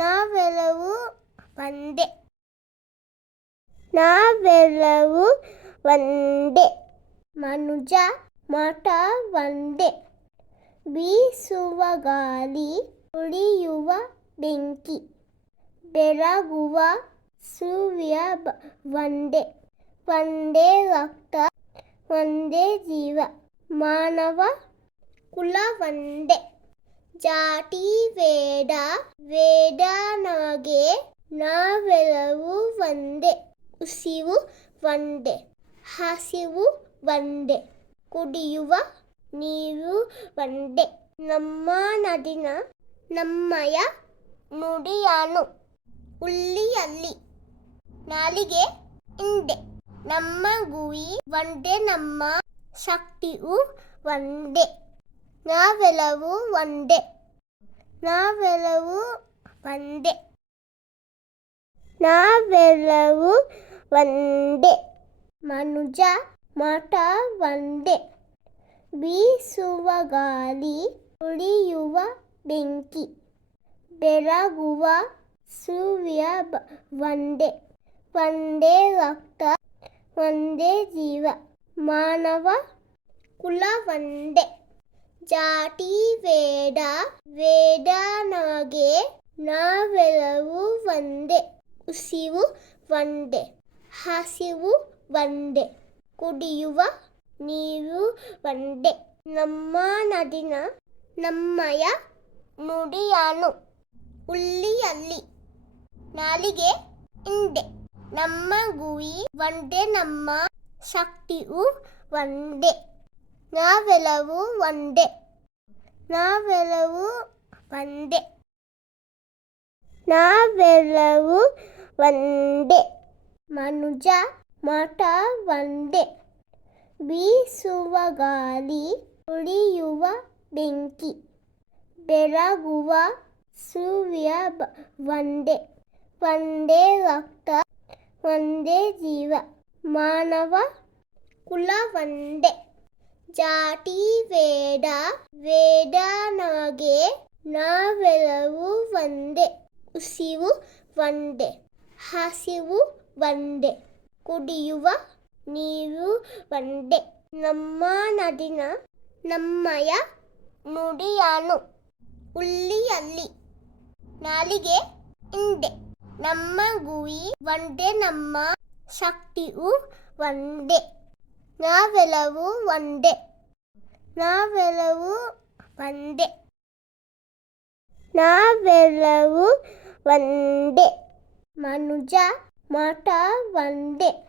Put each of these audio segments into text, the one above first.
ನಾವೆಲ್ಲವೂ ಒಂದೇ. ನಾವೆಲ್ಲವೂ ಒಂದೇ. ಮನುಜ ಮಠ ಒಂದೇ. ಬೀಸುವ ಗಾಳಿ, ಉರಿಯುವ ಬೆಂಕಿ, ಬೆರಗುವ ಸೂರ್ಯ ಒಂದೇ. ಒಂದೇ ರಕ್ತ, ಒಂದೇ ಜೀವ, ಮಾನವ ಕುಲ ಒಂದೇ. ಜಾತಿ ವೇದ, ವೇದ ನಗೆ, ನಾವೆಲ್ಲವೂ ಒಂದೇ. ಉಸಿರು ಒಂದೇ, ಹಸಿವು ಒಂದೇ, ಕುಡಿಯುವ ನೀರು ಒಂದೇ. ನಮ್ಮ ನಡಿನ ನಮ್ಮಯ ನುಡಿಯಾನು, ಹುಲ್ಲಿಯಲ್ಲಿ ನಾಲಿಗೆ ಹಿಂದೆ. ನಮ್ಮ ಗುರಿ ಒಂದೇ, ನಮ್ಮ ಶಕ್ತಿಯು ಒಂದೇ. ನಾವೆಲ್ಲವೂ ಒಂದೇ. ನಾವೆಲ್ಲವೂ ಒಂದೇ. ನಾವೆಲ್ಲವೂ ಒಂದೇ. ಮನುಜ ಮಠ ಒಂದೇ. ಬೀಸುವ ಗಾಳಿ, ಉರಿಯುವ ಬೆಂಕಿ, ಬೆರಗುವ ಸೂರ್ಯ ಒಂದೇ. ಒಂದೇ ರಕ್ತ, ಒಂದೇ ಜೀವ, ಮಾನವ ಕುಲ ಒಂದೇ. ಜಾತಿ ವೇದ, ವೇದ ನಗೆ, ನಾವೆಲ್ಲವೂ ಒಂದೇ. ಉಸಿರು ಒಂದೇ, ಹಸಿವು ಒಂದೇ, ಕುಡಿಯುವ ನೀರು ಒಂದೇ. ನಮ್ಮ ನಡಿನ ನಮ್ಮಯ ನುಡಿಯಾನು, ಹುಲ್ಲಿಯಲ್ಲಿ ನಾಲಿಗೆ ಹಿಂದೆ. ನಮ್ಮ ಗುರಿ ಒಂದೇ, ನಮ್ಮ ಶಕ್ತಿಯು ಒಂದೇ. ನಾವೆಲ್ಲವೂ ಒಂದೇ. ನಾವೆಲ್ಲವೂ ಒಂದೇ. ನಾವೆಲ್ಲವೂ ಒಂದೇ. ಮನುಜ ಮಠ ಒಂದೇ. ಬೀಸುವ ಗಾಳಿ, ಉರಿಯುವ ಬೆಂಕಿ, ಬೆರಗುವ ಸೂರ್ಯ ಒಂದೇ. ಒಂದೇ ರಕ್ತ, ಒಂದೇ ಜೀವ, ಮಾನವ ಕುಲ ಒಂದೇ. ಜಾತಿ ವೇದ, ವೇದ ನಗೆ, ನಾವೆಲ್ಲವೂ ಒಂದೇ. ಉಸಿರು ಒಂದೇ, ಹಸಿವು ಒಂದೇ, ಕುಡಿಯುವ ನೀರು ಒಂದೇ. ನಮ್ಮ ನಡಿನ ನಮ್ಮಯ ನುಡಿಯಾನು, ಹುಲ್ಲಿಯಲ್ಲಿ ನಾಲಿಗೆ ಹಿಂದೆ. ನಮ್ಮ ಗುರಿ ಒಂದೇ, ನಮ್ಮ ಶಕ್ತಿಯು ಒಂದೇ. ನಾವೆಲ್ಲವೂ ಒಂದೇ. ನಾವೆಲ್ಲವೂ ಒಂದೇ. ನಾವೆಲ್ಲವೂ ಒಂದೇ. ಮನುಜ ಮಠ ಒಂದೇ.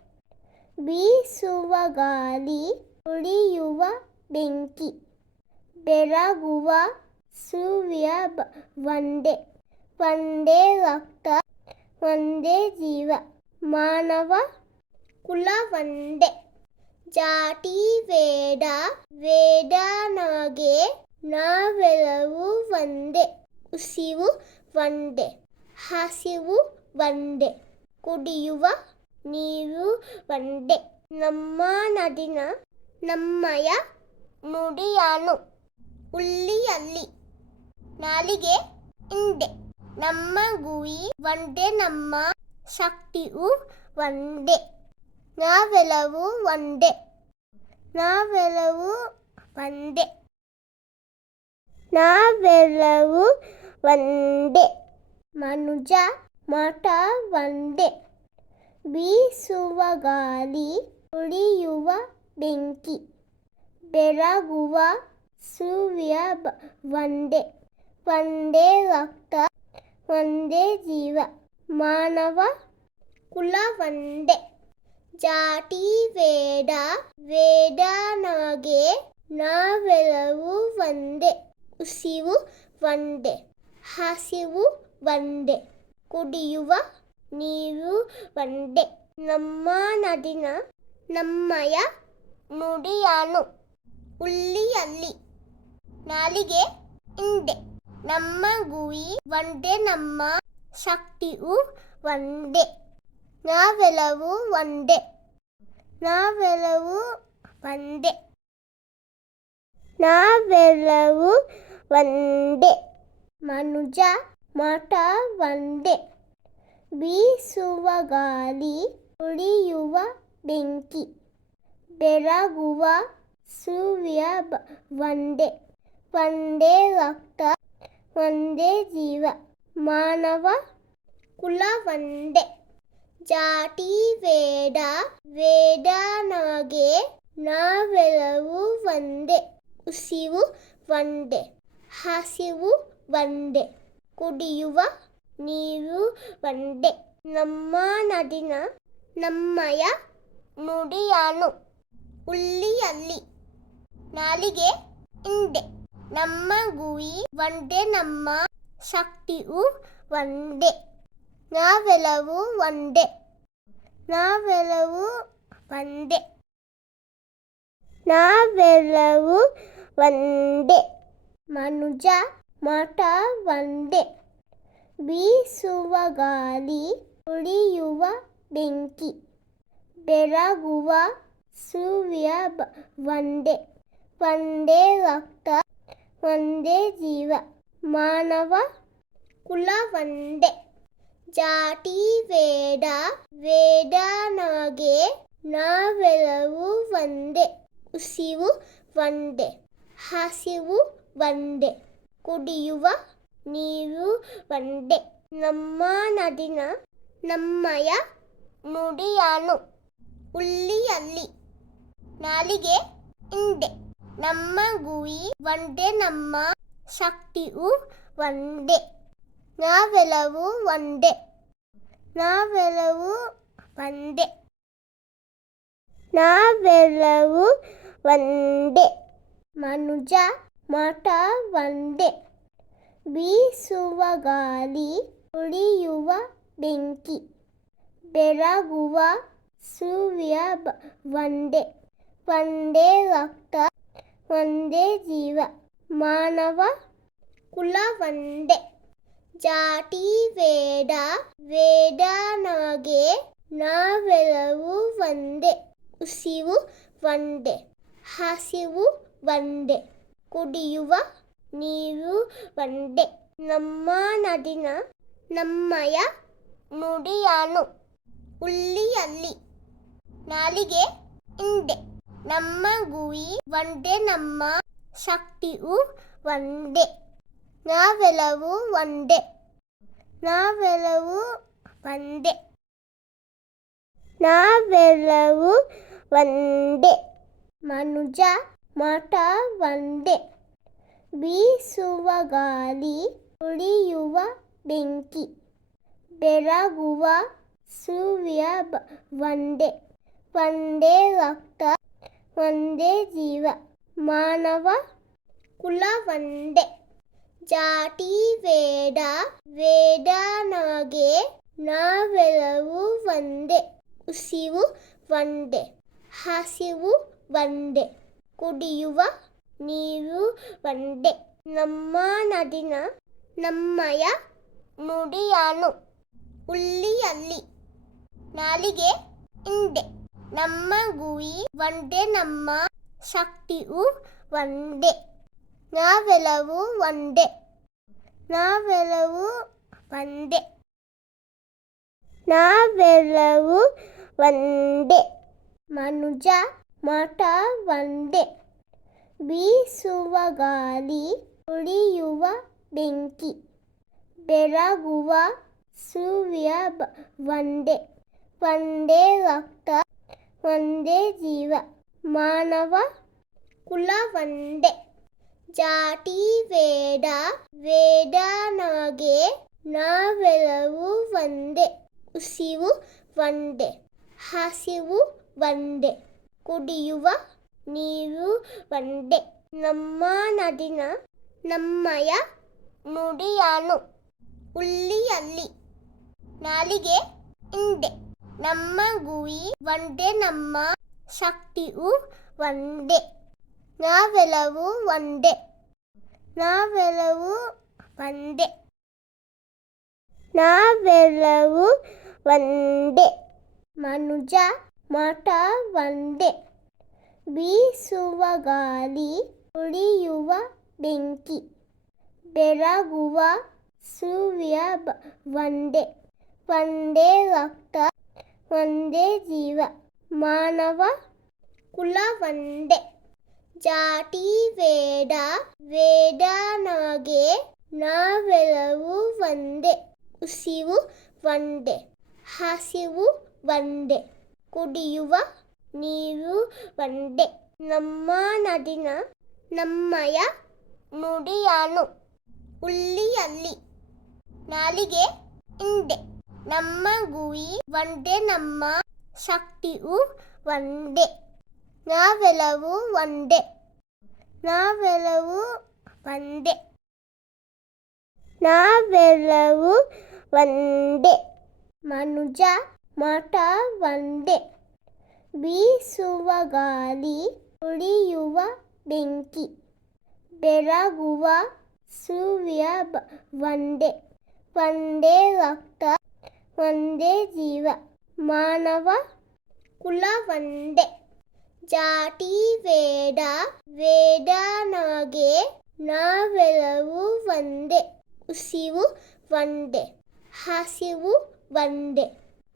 ಬೀಸುವ ಗಾಳಿ, ಉರಿಯುವ ಬೆಂಕಿ, ಬೆರಗುವ ಸೂರ್ಯ ಒಂದೇ. ಒಂದೇ ರಕ್ತ, ಒಂದೇ ಜೀವ, ಮಾನವ ಕುಲ ಒಂದೇ. ಜಾತಿ ವೇದ, ವೇದ ನಗೆ, ನಾವೆಲ್ಲವೂ ಒಂದೇ. ಉಸಿರು ಒಂದೇ, ಹಸಿವು ಒಂದೇ, ಕುಡಿಯುವ ನೀರು ಒಂದೇ. ನಮ್ಮ ನಡಿನ ನಮ್ಮಯ ನುಡಿಯಾನು, ಹುಲ್ಲಿಯಲ್ಲಿ ನಾಲಿಗೆ ಹಿಂದೆ. ನಮ್ಮ ಗುರಿ ಒಂದೇ, ನಮ್ಮ ಶಕ್ತಿಯು ಒಂದೇ. ನಾವೆಲ್ಲವೂ ಒಂದೇ. ನಾವೆಲ್ಲವೂ ಒಂದೇ. ನಾವೆಲ್ಲವೂ ಒಂದೇ. ಮನುಜ ಮಠ ಒಂದೇ. ಬೀಸುವ ಗಾಳಿ, ಉರಿಯುವ ಬೆಂಕಿ, ಬೆರಗುವ ಸೂರ್ಯ ಒಂದೇ. ಒಂದೇ ರಕ್ತ, ಒಂದೇ ಜೀವ, ಮಾನವ ಕುಲ ಒಂದೇ. ಜಾತಿ ವೇದ, ವೇದ ನಗೆ, ನಾವೆಲ್ಲವೂ ಒಂದೇ. ಉಸಿರು ಒಂದೇ, ಹಸಿವು ಒಂದೇ, ಕುಡಿಯುವ ನೀರು ಒಂದೇ. ನಮ್ಮ ನಡಿನ ನಮ್ಮಯ ನುಡಿಯಾನು, ಹುಲ್ಲಿಯಲ್ಲಿ ನಾಲಿಗೆ ಹಿಂದೆ. ನಮ್ಮ ಗುರಿ ಒಂದೇ, ನಮ್ಮ ಶಕ್ತಿಯು ಒಂದೇ. ನಾವೆಲ್ಲವೂ ಒಂದೇ. ನಾವೆಲ್ಲವೂ ಒಂದೇ. ನಾವೆಲ್ಲವೂ ಒಂದೇ. ಮನುಜ ಮಠ ಒಂದೇ ಬೀಸುವ ಗಾಳಿ ಉಳಿಯುವ ಬೆಂಕಿ ಬೆಳಗುವ ಸೂರ್ಯ ಒಂದೇ ಒಂದೇ ರಕ್ತ ಒಂದೇ ಜೀವ ಮಾನವ ಕುಲ ಒಂದೇ ಜಾತಿ ವೇದ ವೇದ ನಮಗೆ ನಾವೆಲ್ಲರೂ ಒಂದೇ ಉಸಿರು ಒಂದೇ ಹಸಿವು ಒಂದೇ ಕುಡಿಯುವ ನೀರು ಒಂದೇ ನಮ್ಮ ನದಿನ ನಮ್ಮಯ ನುಡಿಯಾನು ಉಲ್ಲಿಯಲ್ಲಿ ನಾಲಿಗೆ ಹಿಂದೆ ನಮ್ಮ ಗುರಿ ಒಂದೇ ನಮ್ಮ ಶಕ್ತಿಯು ಒಂದೇ ನಾವೆಲ್ಲವೂ ಒಂದೇ ನಾವೆಲ್ಲವೂ ಒಂದೇ ನಾವೆಲ್ಲವೂ ಒಂದೇ ಮನುಜ ಮಠ ಒಂದೇ ಬೀಸುವ ಗಾಳಿ ಉಳಿಯುವ ಬೆಂಕಿ ಬೆಳಗುವ ಸೂರ್ಯ ಒಂದೇ ಒಂದೇ ರಕ್ತ ಒಂದೇ ಜೀವ ಮಾನವ ಕುಲ ಒಂದೇ ಜಾತಿ ವೇದ ವೇದ ನಮಗೆ ನಾವೆಲ್ಲರೂ ಒಂದೇ ಉಸಿರು ಒಂದೇ ಹಸಿವು ಒಂದೇ ಕುಡಿಯುವ ನೀರು ಒಂದೇ ನಮ್ಮ ನದಿನ ನಮ್ಮಯ ನುಡಿಯಾನು ಉಲ್ಲಿಯಲ್ಲಿ ನಾಲಿಗೆ ಹಿಂದೆ ನಮ್ಮ ಗುರಿ ಒಂದೇ ನಮ್ಮ ಶಕ್ತಿಯು ಒಂದೇ ನಾವೆಲ್ಲವೂ ಒಂದೇ ನಾವೆಲ್ಲವೂ ಒಂದೇ ನಾವೆಲ್ಲವೂ ಒಂದೇ ಮನುಜ ಮಠ ಒಂದೇ ಬೀಸುವ ಗಾಳಿ ಉಳಿಯುವ ಬೆಂಕಿ ಬೆಳಗುವ ಸೂರ್ಯ ಒಂದೇ ಒಂದೇ ರಕ್ತ ಒಂದೇ ಜೀವ ಮಾನವ ಕುಲ ಒಂದೇ ಜಾತಿ ವೇದ ವೇದ ನಮಗೆ ನಾವೆಲ್ಲರೂ ಒಂದೇ ಉಸಿರು ಒಂದೇ ಹಸಿವು ಒಂದೇ ಕುಡಿಯುವ ನೀರು ಒಂದೇ ನಮ್ಮ ನದಿನ ನಮ್ಮಯ ನುಡಿಯಾನು ಉಲ್ಲಿಯಲ್ಲಿ ನಾಲಿಗೆ ಹಿಂದೆ ನಮ್ಮ ಗುರಿ ಒಂದೇ ನಮ್ಮ ಶಕ್ತಿಯು ಒಂದೇ ನಾವೆಲ್ಲವೂ ಒಂದೇ ನಾವೆಲ್ಲವೂ ಒಂದೇ ನಾವೆಲ್ಲವೂ ಒಂದೇ ಮನುಜ ಮಠ ಒಂದೇ ಬೀಸುವ ಗಾಳಿ ಉಳಿಯುವ ಬೆಂಕಿ ಬೆಳಗುವ ಸೂರ್ಯ ಒಂದೇ ಒಂದೇ ರಕ್ತ ಒಂದೇ ಜೀವ ಮಾನವ ಕುಲ ಒಂದೇ ಜಾತಿ ವೇದ ವೇದ ನಮಗೆ ನಾವೆಲ್ಲರೂ ಒಂದೇ ಉಸಿರು ಒಂದೇ ಹಸಿವು ಒಂದೇ ಕುಡಿಯುವ ನೀರು ಒಂದೇ ನಮ್ಮ ನದಿನ ನಮ್ಮಯ ನುಡಿಯಾನು ಉಲ್ಲಿಯಲ್ಲಿ ನಾಲಿಗೆ ಹಿಂದೆ ನಮ್ಮ ಗುರಿ ಒಂದೇ ನಮ್ಮ ಶಕ್ತಿಯು ಒಂದೇ ನಾವೆಲ್ಲವೂ ಒಂದೇ ನಾವೆಲ್ಲವೂ ಒಂದೇ ನಾವೆಲ್ಲವೂ ಒಂದೇ ಮನುಜ ಮಠ ಒಂದೇ ಬೀಸುವ ಗಾಳಿ ಉಳಿಯುವ ಬೆಂಕಿ ಬೆಳಗುವ ಸೂರ್ಯ ಒಂದೇ ಒಂದೇ ರಕ್ತ ಒಂದೇ ಜೀವ ಮಾನವ ಕುಲ ಒಂದೇ ಜಾತಿ ವೇದ ವೇದ ನಮಗೆ ನಾವೆಲ್ಲರೂ ಒಂದೇ ಉಸಿರು ಒಂದೇ ಹಸಿವು ಒಂದೇ ಕುಡಿಯುವ ನೀರು ಒಂದೇ ನಮ್ಮ ನದಿನ ನಮ್ಮಯ ನುಡಿಯಾನು ಉಲ್ಲಿಯಲ್ಲಿ ನಾಲಿಗೆ ಹಿಂದೆ ನಮ್ಮ ಗುರಿ ಒಂದೇ ನಮ್ಮ ಶಕ್ತಿಯು ಒಂದೇ ನಾವೆಲ್ಲವೂ ಒಂದೇ ನಾವೆಲ್ಲವೂ ಒಂದೇ ನಾವೆಲ್ಲವೂ ಒಂದೇ ಮನುಜ ಮಠ ಒಂದೇ ಬೀಸುವ ಗಾಳಿ ಉಳಿಯುವ ಬೆಂಕಿ ಬೆಳಗುವ ಸೂರ್ಯ ಒಂದೇ. ಒಂದೇ ರಕ್ತ ಒಂದೇ ಜೀವ, ಮಾನವ ಕುಲ ಒಂದೇ. ಜಾತಿ ವೇದ ವೇದ ನಮಗೆ, ನಾವೆಲ್ಲರೂ ಒಂದೇ. ಉಸಿರು ಒಂದೇ, ಹಸಿವು ಒಂದೇ, ಕುಡಿಯುವ ನೀರು ಒಂದೇ. ನಮ್ಮ ನಡಿನ ನಮ್ಮಯ ನುಡಿಯಾನು, ಉಲ್ಲಿಯಲ್ಲಿ ನಾಲಿಗೆ ಹಿಂದೆ. ನಮ್ಮ ಗುರಿ ಒಂದೇ, ನಮ್ಮ ಶಕ್ತಿಯು ಒಂದೇ. ನಾವೆಲ್ಲವೂ ಒಂದೇ, ನಾವೆಲ್ಲವೂ ಒಂದೇ, ನಾವೆಲ್ಲವೂ ಒಂದೇ. ಮನುಜ ಮಠ ಒಂದೇ, ಬೀಸುವ ಗಾಳಿ ಉಳಿಯುವ ಬೆಂಕಿ, ಬೆಳಗುವ ಸೂರ್ಯ ಒಂದೇ. ಒಂದೇ ರಕ್ತ ಒಂದೇ ಜೀವ, ಮಾನವ ಕುಲ ಒಂದೇ. ಜಾತಿ ವೇದ ವೇದ ನಮಗೆ, ನಾವೆಲ್ಲರೂ ಒಂದೇ. ಉಸಿರು ಒಂದೇ, ಹಸಿವು ಒಂದೇ,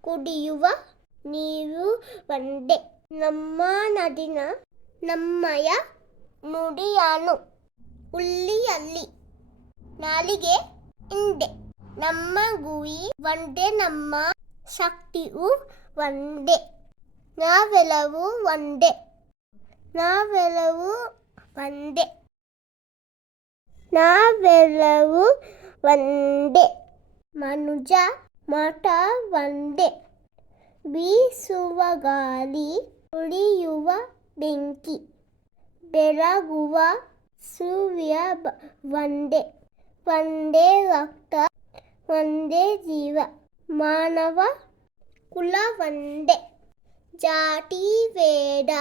ಕುಡಿಯುವ ನೀರು ಒಂದೇ. ನಮ್ಮ ನಡಿನ ನಮ್ಮಯ ನುಡಿಯಾನು, ಉಲ್ಲಿಯಲ್ಲಿ ನಾಲಿಗೆ ಹಿಂದೆ. ನಮ್ಮ ಗುರಿ ಒಂದೇ, ನಮ್ಮ ಶಕ್ತಿಯು ಒಂದೇ. ನಾವೆಲ್ಲವೂ ಒಂದೇ, ನಾವೆಲ್ಲವೂ ಒಂದೇ, ನಾವೆಲ್ಲವೂ ಒಂದೇ. ಮನುಜ ಮಠ ಒಂದೇ, ಬೀಸುವ ಗಾಳಿ ಉಳಿಯುವ ಬೆಂಕಿ, ಬೆಳಗುವ ಸೂರ್ಯ ಒಂದೇ. ಒಂದೇ ರಕ್ತ ಒಂದೇ ಜೀವ, ಮಾನವ ಕುಲ ಒಂದೇ. ಜಾತಿ ವೇದ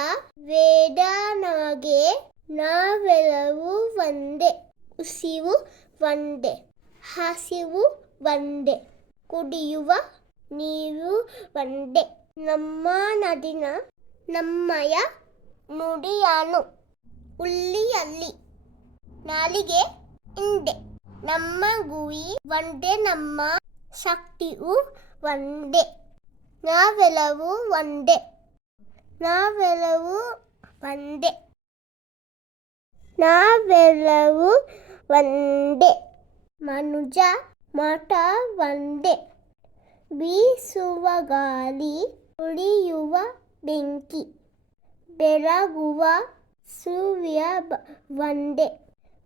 ವೇದ ನಮಗೆ, ನಾವೆಲ್ಲರೂ ಒಂದೇ. ಉಸಿರು ಒಂದೇ, ಹಸಿವು ಒಂದೇ, ಕುಡಿಯುವ ನೀರು ಒಂದೇ. ನಮ್ಮ ನಡಿನ ನಮ್ಮಯ ನುಡಿಯಾನು, ಉಲ್ಲಿಯಲ್ಲಿ ನಾಲಿಗೆ ಹಿಂದೆ. ನಮ್ಮ ಗುರಿ ಒಂದೇ, ನಮ್ಮ ಶಕ್ತಿಯು ಒಂದೇ. ನಾವೆಲ್ಲವೂ ಒಂದೇ, ನಾವೆಲ್ಲವೂ ಒಂದೇ, ನಾವೆಲ್ಲವೂ ಒಂದೇ. ಮನುಜ ಮಠ ಒಂದೇ, ಬೀಸುವ ಗಾಳಿ ಉಳಿಯುವ ಬೆಂಕಿ, ಬೆಳಗುವ ಸೂರ್ಯ ಒಂದೇ.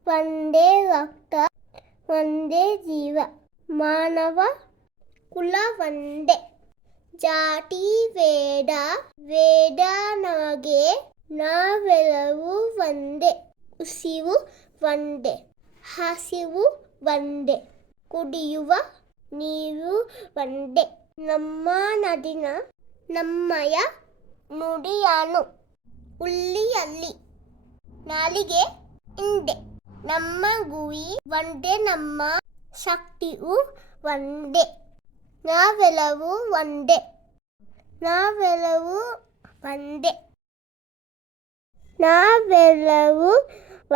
ಒಂದೇ ರಕ್ತ ಒಂದೇ ಜೀವ, ಮಾನವ ಕುಲ ಒಂದೇ. ಜಾತಿ ವೇದ ವೇದ ನಮಗೆ, ನಾವೆಲ್ಲರೂ ಒಂದೇ. ಉಸಿರು ಒಂದೇ, ಹಸಿವು ಒಂದೇ, ಕುಡಿಯುವ ನೀರು ಒಂದೇ. ನಮ್ಮ ನಡಿನ ನಮ್ಮಯ ನುಡಿಯಾನು, ಉಲ್ಲಿಯಲ್ಲಿ ನಾಲಿಗೆ ಹಿಂದೆ. ನಮ್ಮ ಗುರಿ ಒಂದೇ, ನಮ್ಮ ಶಕ್ತಿಯು ಒಂದೇ. ನಾವೆಲ್ಲವೂ ಒಂದೇ, ನಾವೆಲ್ಲವೂ ಒಂದೇ, ನಾವೆಲ್ಲವೂ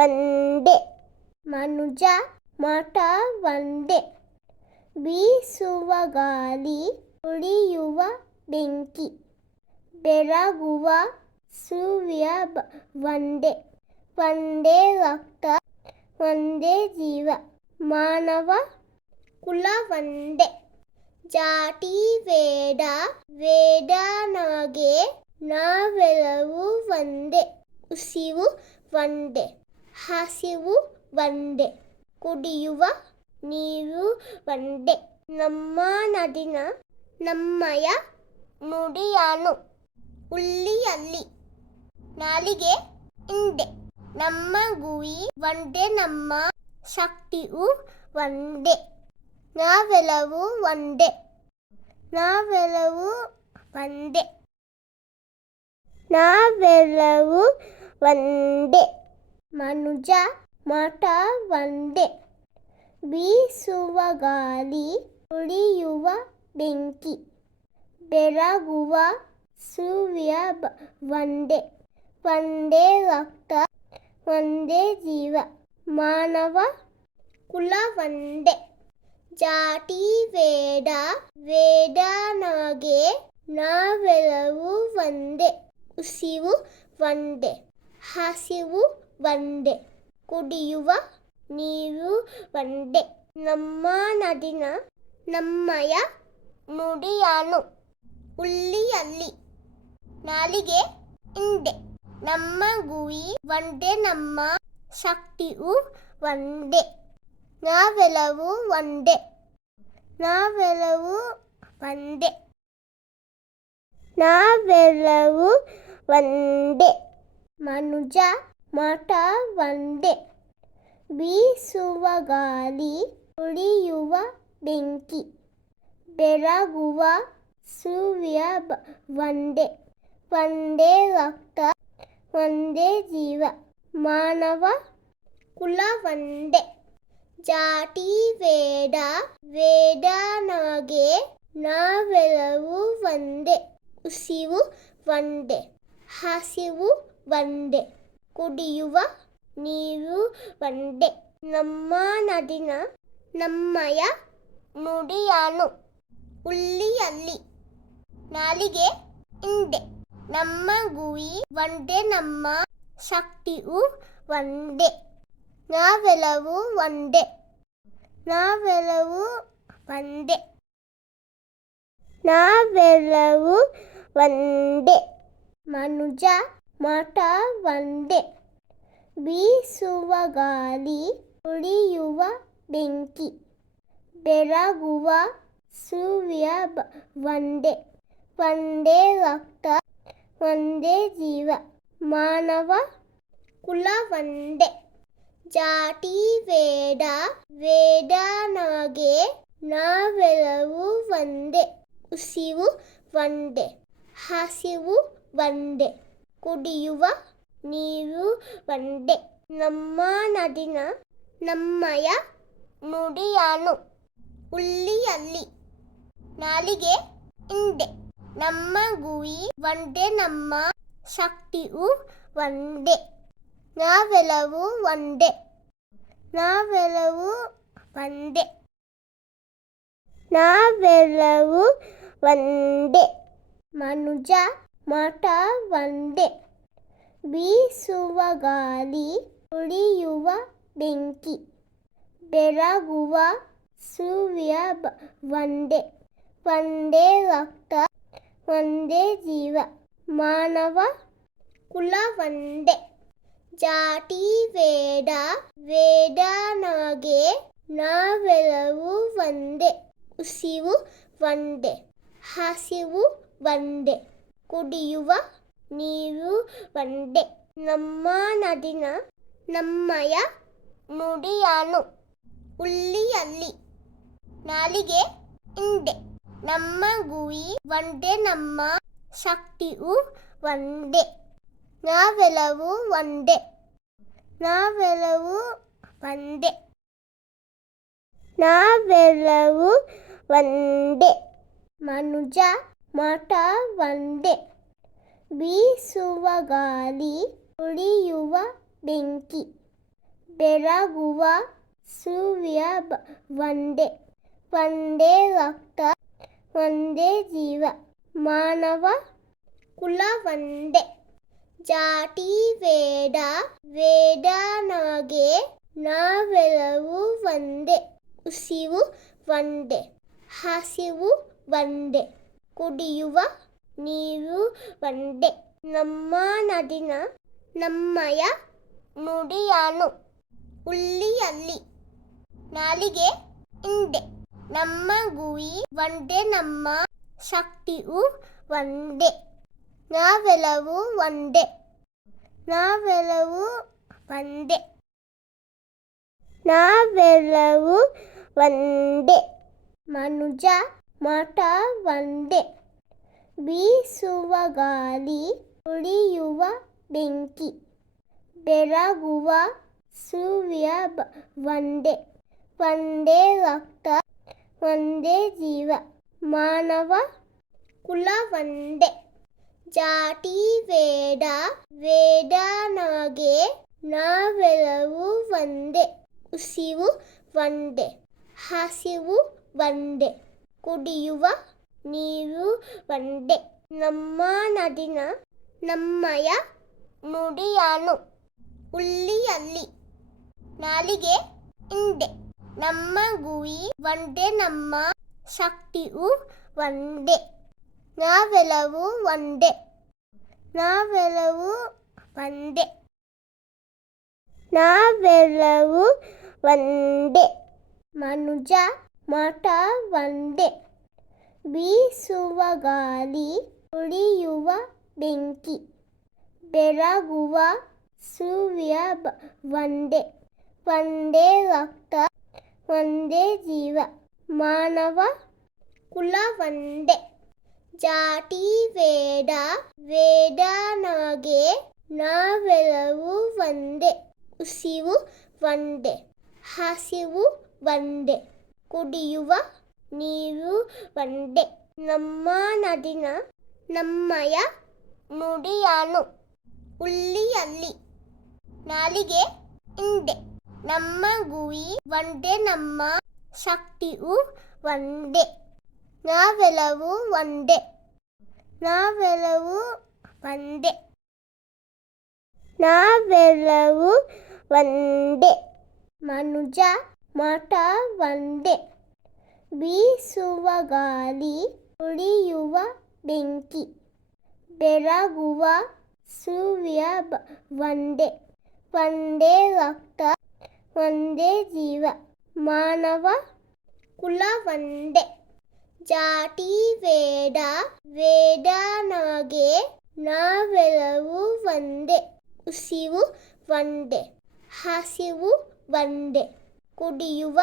ಒಂದೇ. ಮನುಜ ಮಠ ಒಂದೇ, ಬೀಸುವ ಗಾಳಿ ಉಳಿಯುವ ಬೆಂಕಿ, ಬೆಳಗುವ ಸೂರ್ಯ ಒಂದೇ. ಒಂದೇ ರಕ್ತ ಒಂದೇ ಜೀವ, ಮಾನವ ಕುಲ ಒಂದೇ. ಜಾತಿ ವೇದ ವೇದ ನಮಗೆ, ನಾವೆಲ್ಲರೂ ಒಂದೇ. ಉಸಿರು ಒಂದೇ, ಹಸಿವು ಒಂದೇ, ಕುಡಿಯುವ ನೀರು ಒಂದೇ. ನಮ್ಮ ನಡಿನ ನಮ್ಮಯ ನುಡಿಯಾನು, ಉಲ್ಲಿಯಲ್ಲಿ ನಾಲಿಗೆ ಹಿಂದೆ. ನಮ್ಮ ಗುರಿ ಒಂದೇ, ನಮ್ಮ ಶಕ್ತಿಯು ಒಂದೇ. ನಾವೆಲ್ಲವೂ ಒಂದೇ, ನಾವೆಲ್ಲವೂ ಒಂದೇ, ನಾವೆಲ್ಲವೂ ಒಂದೇ. ಮನುಜ ಮಠ ಒಂದೇ, ಬೀಸುವ ಗಾಳಿ ಉಳಿಯುವ ಬೆಂಕಿ, ಬೆಳಗುವ ಸೂರ್ಯ ಒಂದೇ. ಒಂದೇ ರಕ್ತ ಒಂದೇ ಜೀವ, ಮಾನವ ಕುಲ ಒಂದೇ. ಜಾತಿ ವೇದ ವೇದ ನಮಗೆ ನಾವೆಲ್ಲವೂ ಒಂದೇ. ಉಸಿವು ಒಂದೇ, ಹಸಿವು ಒಂದೇ, ಕುಡಿಯುವ ನೀರು ಒಂದೇ. ನಮ್ಮ ನಡಿನ ನಮ್ಮಯ ನುಡಿಯಾನು ಉಲ್ಲಿಯಲ್ಲಿ ನಾಲಿಗೆ ಹಿಂದೆ. ನಮ್ಮ ಗುರಿ ಒಂದೇ, ನಮ್ಮ ಶಕ್ತಿಯು ಒಂದೇ. ನಾವೆಲ್ಲವೂ ಒಂದೇ, ನಾವೆಲ್ಲವೂ ಒಂದೇ, ನಾವೆಲ್ಲವೂ ಒಂದೇ. ಮನುಜ ಮಠ ಒಂದೇ, ಬೀಸುವ ಗಾಳಿ ಉಳಿಯುವ ಬೆಂಕಿ, ಬೆಳಗುವ ಸೂರ್ಯ ಒಂದೇ. ಒಂದೇ ರಕ್ತ ಒಂದೇ ಜೀವ, ಮಾನವ ಕುಲ ಒಂದೇ. ಜಾತಿ ವೇದ ವೇದ ನಮಗೆ ನಾವೆಲ್ಲವೂ ಒಂದೇ. ಉಸಿವು ಒಂದೇ, ಹಸಿವು ಒಂದೇ, ಕುಡಿಯುವ ನೀರು ಒಂದೇ. ನಮ್ಮ ನಡಿನ ನಮ್ಮಯ ನುಡಿಯಾನು ಉಲ್ಲಿಯಲ್ಲಿ ನಾಲಿಗೆ ಹಿಂದೆ. ನಮ್ಮ ಗುರಿ ಒಂದೇ, ನಮ್ಮ ಶಕ್ತಿಯು ಒಂದೇ. ನಾವೆಲ್ಲವೂ ಒಂದೇ, ನಾವೆಲ್ಲವೂ ಒಂದೇ, ನಾವೆಲ್ಲವೂ ಒಂದೇ. ಮನುಜ ಮಠ ಒಂದೇ, ಬೀಸುವ ಗಾಳಿ ಉಳಿಯುವ ಬೆಂಕಿ, ಬೆಳಗುವ ಸೂರ್ಯ ಒಂದೇ. ಒಂದೇ ರಕ್ತ ಒಂದೇ ಜೀವ, ಮಾನವ ಕುಲ ಒಂದೇ. ಜಾತಿ ವೇದ ವೇದ ನಮಗೆ ನಾವೆಲ್ಲವೂ ಒಂದೇ. ಉಸಿವು ಒಂದೇ, ಹಸಿವು ಒಂದೇ, ಕುಡಿಯುವ ನೀರು ಒಂದೇ. ನಮ್ಮ ನಡಿನ ನಮ್ಮಯ ನುಡಿಯಾನು ಉಲ್ಲಿಯಲ್ಲಿ ನಾಲಿಗೆ ಹಿಂದೆ. ನಮ್ಮ ಗುರಿ ಒಂದೇ, ನಮ್ಮ ಶಕ್ತಿಯು ಒಂದೇ. ನಾವೆಲ್ಲವೂ ಒಂದೇ, ನಾವೆಲ್ಲವೂ ಒಂದೇ, ನಾವೆಲ್ಲವೂ ಒಂದೇ. ಮನುಜ ಮಠ ಒಂದೇ, ಬೀಸುವ ಗಾಳಿ ಉಳಿಯುವ ಬೆಂಕಿ, ಬೆಳಗುವ ಸೂರ್ಯ ಒಂದೇ. ಒಂದೇ ರಕ್ತ ಒಂದೇ ಜೀವ, ಮಾನವ ಕುಲ ಒಂದೇ. ಜಾತಿ ವೇದ ವೇದ ನಮಗೆ ನಾವೆಲ್ಲವೂ ಒಂದೇ. ಉಸಿವು ಒಂದೇ, ಹಸಿವು ಒಂದೇ, ಕುಡಿಯುವ ನೀರು ಒಂದೇ. ನಮ್ಮ ನಡಿನ ನಮ್ಮಯ ನುಡಿಯಾನು ಉಲ್ಲಿಯಲ್ಲಿ ನಾಲಿಗೆ ಹಿಂದೆ. ನಮ್ಮ ಗುರಿ ಒಂದೇ, ನಮ್ಮ ಶಕ್ತಿಯು ಒಂದೇ. ನಾವೆಲ್ಲವೂ ಒಂದೇ, ನಾವೆಲ್ಲವೂ ಒಂದೇ, ನಾವೆಲ್ಲವೂ ಒಂದೇ. ಮನುಜ ಮಠ ಒಂದೇ, ಬೀಸುವ ಗಾಳಿ ಉಳಿಯುವ ಬೆಂಕಿ, ಬೆಳಗುವ ಸೂರ್ಯ ಒಂದೇ. ಒಂದೇ ರಕ್ತ ಒಂದೇ ಜೀವ, ಮಾನವ ಕುಲ ಒಂದೇ. ಜಾತಿ ವೇದ ವೇದ ನಮಗೆ ನಾವೆಲ್ಲವೂ ಒಂದೇ. ಉಸಿವು ಒಂದೇ, ಹಸಿವು ಒಂದೇ, ಕುಡಿಯುವ ನೀರು ಒಂದೇ. ನಮ್ಮ ನಡಿನ ನಮ್ಮಯ ನುಡಿಯಾನು ಉಲ್ಲಿಯಲ್ಲಿ ನಾಲಿಗೆ ಹಿಂದೆ. ನಮ್ಮ ಗುರಿ ಒಂದೇ, ನಮ್ಮ ಶಕ್ತಿಯು ಒಂದೇ. ನಾವೆಲ್ಲವೂ ಒಂದೇ, ನಾವೆಲ್ಲವೂ ಒಂದೇ, ನಾವೆಲ್ಲವೂ ಒಂದೇ. ಮನುಜ ಮಠ ಒಂದೇ, ಬೀಸುವ ಗಾಳಿ ಉಳಿಯುವ ಬೆಂಕಿ, ಬೆಳಗುವ ಸೂರ್ಯ ಒಂದೇ. ಒಂದೇ ರಕ್ತ ಒಂದೇ ಜೀವ, ಮಾನವ ಕುಲ ಒಂದೇ. ಜಾತಿ ವೇದ ವೇದ ನಮಗೆ ನಾವೆಲ್ಲವೂ ಒಂದೇ. ಉಸಿವು ಒಂದೇ, ಹಸಿವು ಒಂದೇ, ಕುಡಿಯುವ ನೀರು ಒಂದೇ. ನಮ್ಮ ನಾಡಿನ ನಮ್ಮಯ ನುಡಿಯಾನು ಉಲ್ಲಿಯಲ್ಲಿ ನಾಲಿಗೆ ಹಿಂದೆ. ನಮ್ಮ ಗುರಿ ಒಂದೇ, ನಮ್ಮ ಶಕ್ತಿಯು ಒಂದೇ. ನಾವೆಲ್ಲವೂ ಒಂದೇ, ನಾವೆಲ್ಲವೂ ಒಂದೇ, ನಾವೆಲ್ಲವೂ ಒಂದೇ. ಮನುಜ ಮಠ ಒಂದೇ, ಬೀಸುವ ಗಾಳಿ ಉಳಿಯುವ ಬೆಂಕಿ, ಬೆಳಗುವ ಸೂರ್ಯ ಒಂದೇ. ಒಂದೇ ರಕ್ತ ಒಂದೇ ಜೀವ, ಮಾನವ ಕುಲ ಒಂದೇ. ಜಾತಿ ವೇದ ವೇದ ನಮಗೆ, ನಾವೆಲ್ಲವೂ ಒಂದೇ. ಉಸಿರು ಒಂದೇ, ಹಸಿವು ಒಂದೇ, ಕುಡಿಯುವ ನೀರು ಒಂದೇ. ನಮ್ಮ ನಾಡಿನ ನಮ್ಮಯ ನುಡಿಯಾನು ಉಲ್ಲಿಯಲ್ಲಿ ನಾಲಿಗೆ ಹಿಂದೆ. ನಮ್ಮ ಗುರಿ ಒಂದೇ, ನಮ್ಮ ಶಕ್ತಿಯು ಒಂದೇ. ನಾವೆಲ್ಲವೂ ಒಂದೇ, ನಾವೆಲ್ಲವೂ ಒಂದೇ, ನಾವೆಲ್ಲವೂ ಒಂದೇ. ಮನುಜ ಮಠ ಒಂದೇ, ಬೀಸುವ ಗಾಳಿ ಉಳಿಯುವ ಬೆಂಕಿ, ಬೆಳಗುವ ಸೂರ್ಯ ಒಂದೇ. ಒಂದೇ ರಕ್ತ ಒಂದೇ ಜೀವ, ಮಾನವ ಕುಲ ಒಂದೇ. ಜಾತಿ ವೇದ ವೇದ ನಮಗೆ, ನಾವೆಲ್ಲವೂ ಒಂದೇ. ಉಸಿರು ಒಂದೇ, ಹಸಿವು ಒಂದೇ, ಕುಡಿಯುವ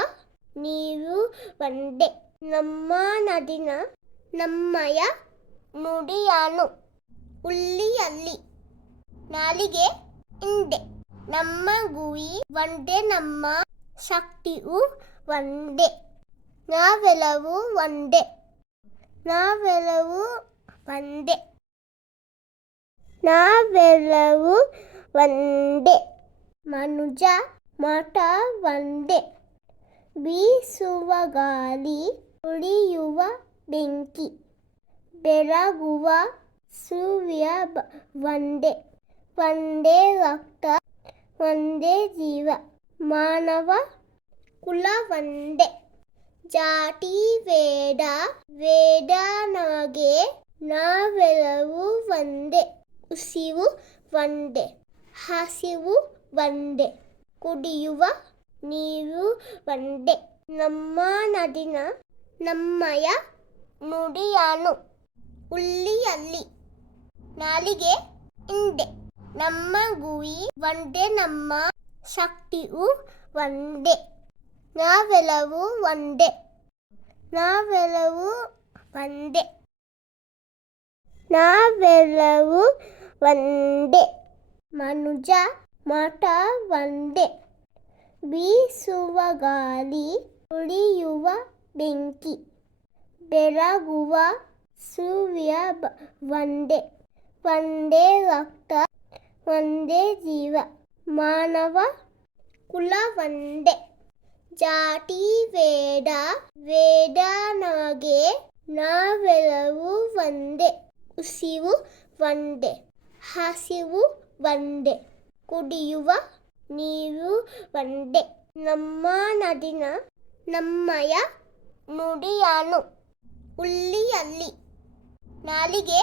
ನೀರು ಒಂದೇ. ನಮ್ಮ ನಾಡಿನ ನಮ್ಮಯ ನುಡಿಯಾನು ಉಲ್ಲಿಯಲ್ಲಿ ನಾಲಿಗೆ ಹಿಂದೆ. ನಮ್ಮ ಗುರಿ ಒಂದೇ, ನಮ್ಮ ಶಕ್ತಿಯು ಒಂದೇ. ನಾವೆಲ್ಲವೂ ಒಂದೇ, ನಾವೆಲ್ಲವೂ ಒಂದೇ, ನಾವೆಲ್ಲವೂ ಒಂದೇ. ಮನುಜ ಮಠ ಒಂದೇ, ಬೀಸುವ ಗಾಳಿ ಉಳಿಯುವ ಬೆಂಕಿ, ಬೆಳಗುವ ಸೂರ್ಯ ಒಂದೇ. ಒಂದೇ ರಕ್ತ ಒಂದೇ ಜೀವ, ಮಾನವ ಕುಲ ಒಂದೇ. ಜಾತಿ ವೇದ ವೇದ ನಮಗೆ, ನಾವೆಲ್ಲವೂ ಒಂದೇ. ಉಸಿರು ಒಂದೇ, ಹಸಿವು ಒಂದೇ, ಕುಡಿಯುವ ನೀರು ಒಂದೇ. ನಮ್ಮ ನಾಡಿನ ನಮ್ಮಯ ನುಡಿಯಾನು ಉಲ್ಲಿಯಲ್ಲಿ ನಾಲಿಗೆ ಹಿಂದೆ. ನಮ್ಮ ಗುರಿ ಒಂದೇ, ನಮ್ಮ ಶಕ್ತಿಯು ಒಂದೇ. ನಾವೆಲ್ಲವೂ ಒಂದೇ, ನಾವೆಲ್ಲವೂ ಒಂದೇ, ನಾವೆಲ್ಲವೂ ಒಂದೇ. ಮನುಜ ಮಠ ಒಂದೇ, ಬೀಸುವ ಗಾಳಿ ಉಳಿಯುವ ಬೆಂಕಿ, ಬೆಳಗುವ ಸೂರ್ಯ ಒಂದೇ. ಒಂದೇ ರಕ್ತ ಒಂದೇ ಜೀವ, ಮಾನವ ಕುಲ ಒಂದೇ. ಜಾತಿ ವೇದ ವೇದ ನಮಗೆ, ನಾವೆಲ್ಲವೂ ಒಂದೇ. ಉಸಿರು ಒಂದೇ, ಹಸಿವು ಒಂದೇ, ಕುಡಿಯುವ ನೀರು ಒಂದೇ. ನಮ್ಮ ನಾಡಿನ ನಮ್ಮಯ ನುಡಿಯಾನು ಉಲ್ಲಿಯಲ್ಲಿ ನಾಲಿಗೆ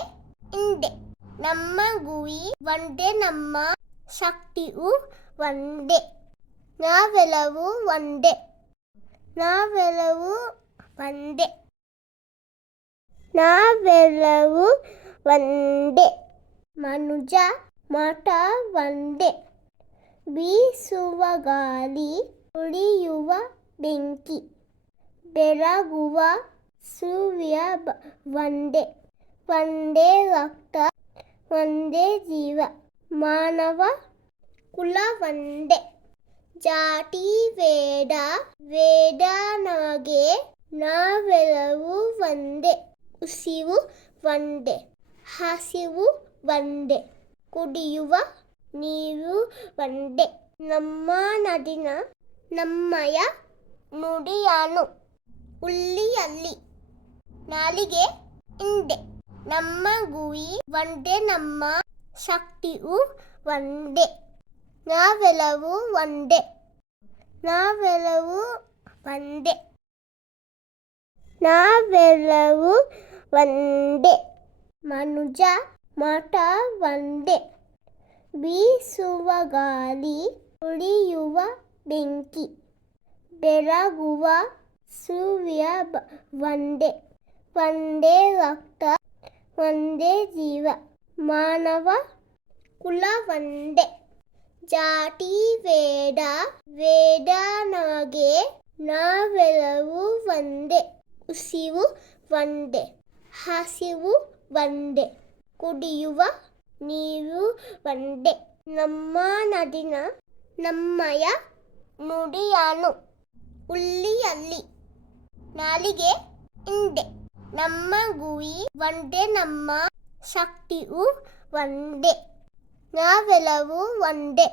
ಹಿಂದೆ. ನಮ್ಮ ಗುರಿ ಒಂದೇ, ನಮ್ಮ ಶಕ್ತಿಯು ಒಂದೇ. ನಾವೆಲ್ಲವೂ ಒಂದೇ, ನಾವೆಲ್ಲವೂ ಒಂದೇ, ನಾವೆಲ್ಲವೂ ಒಂದೇ. ಮನುಜ ಮಠ ಒಂದೇ, ಬೀಸುವ ಗಾಳಿ ಉಳಿಯುವ ಬೆಂಕಿ, ಬೆಳಗುವ ಸೂರ್ಯ ಒಂದೇ. ಒಂದೇ ರಕ್ತ ಒಂದೇ ಜೀವ, ಮಾನವ ಕುಲ ಒಂದೇ. ಜಾತಿ ವೇದ ವೇದ ನಮಗೆ, ನಾವೆಲ್ಲವೂ ಒಂದೇ. ಉಸಿರು ಒಂದೇ, ಹಸಿವು ಒಂದೇ, ಕುಡಿಯುವ ನೀರು ಒಂದೇ. ನಮ್ಮ ನಾಡಿನ ನಮ್ಮಯ ನುಡಿಯಾನು ಉಲ್ಲಿಯಲ್ಲಿ ನಾಲಿಗೆ ಇಂಡೆ ನಮ್ಮ ಗುರಿ ಒಂದೇ ನಮ್ಮ ಶಕ್ತಿಯು ಒಂದೇ ನಾವೆಲ್ಲವೂ ಒಂದೇ ನಾವೆಲ್ಲವೂ ಒಂದೇ ನಾವೆಲ್ಲವೂ ಒಂದೇ ಮನುಜ ಮಠ ಒಂದೇ ಬೀಸುವ ಗಾಳಿ ಉಳಿಯುವ ಬೆಂಕಿ ಬೆಳಗುವ ಸೂರ್ಯ ಒಂದೇ ಒಂದೇ ರಕ್ತ ಒಂದೇ ಜೀವ ಮಾನವ ಕುಲ ಒಂದೇ ಜಾತಿ ವೇದ ವೇದ ನಮಗೆ ನಾವೆಲ್ಲವೂ ಒಂದೇ ಉಸಿರು ಒಂದೇ ಹಸಿವು ಒಂದೇ ಕುಡಿಯುವ ನೀರು ಒಂದೇ ನಮ್ಮ ನದಿನ ನಮ್ಮಯ ನುಡಿಯಾನು ಉಲ್ಲಿಯಲ್ಲಿ ನಾಲಿಗೆ ಇಂಡೆ ನಮ್ಮ ಗುರಿ ಒಂದೇ ನಮ್ಮ ಶಕ್ತಿಯು ಒಂದೇ ನಾವೆಲ್ಲವೂ ಒಂದೇ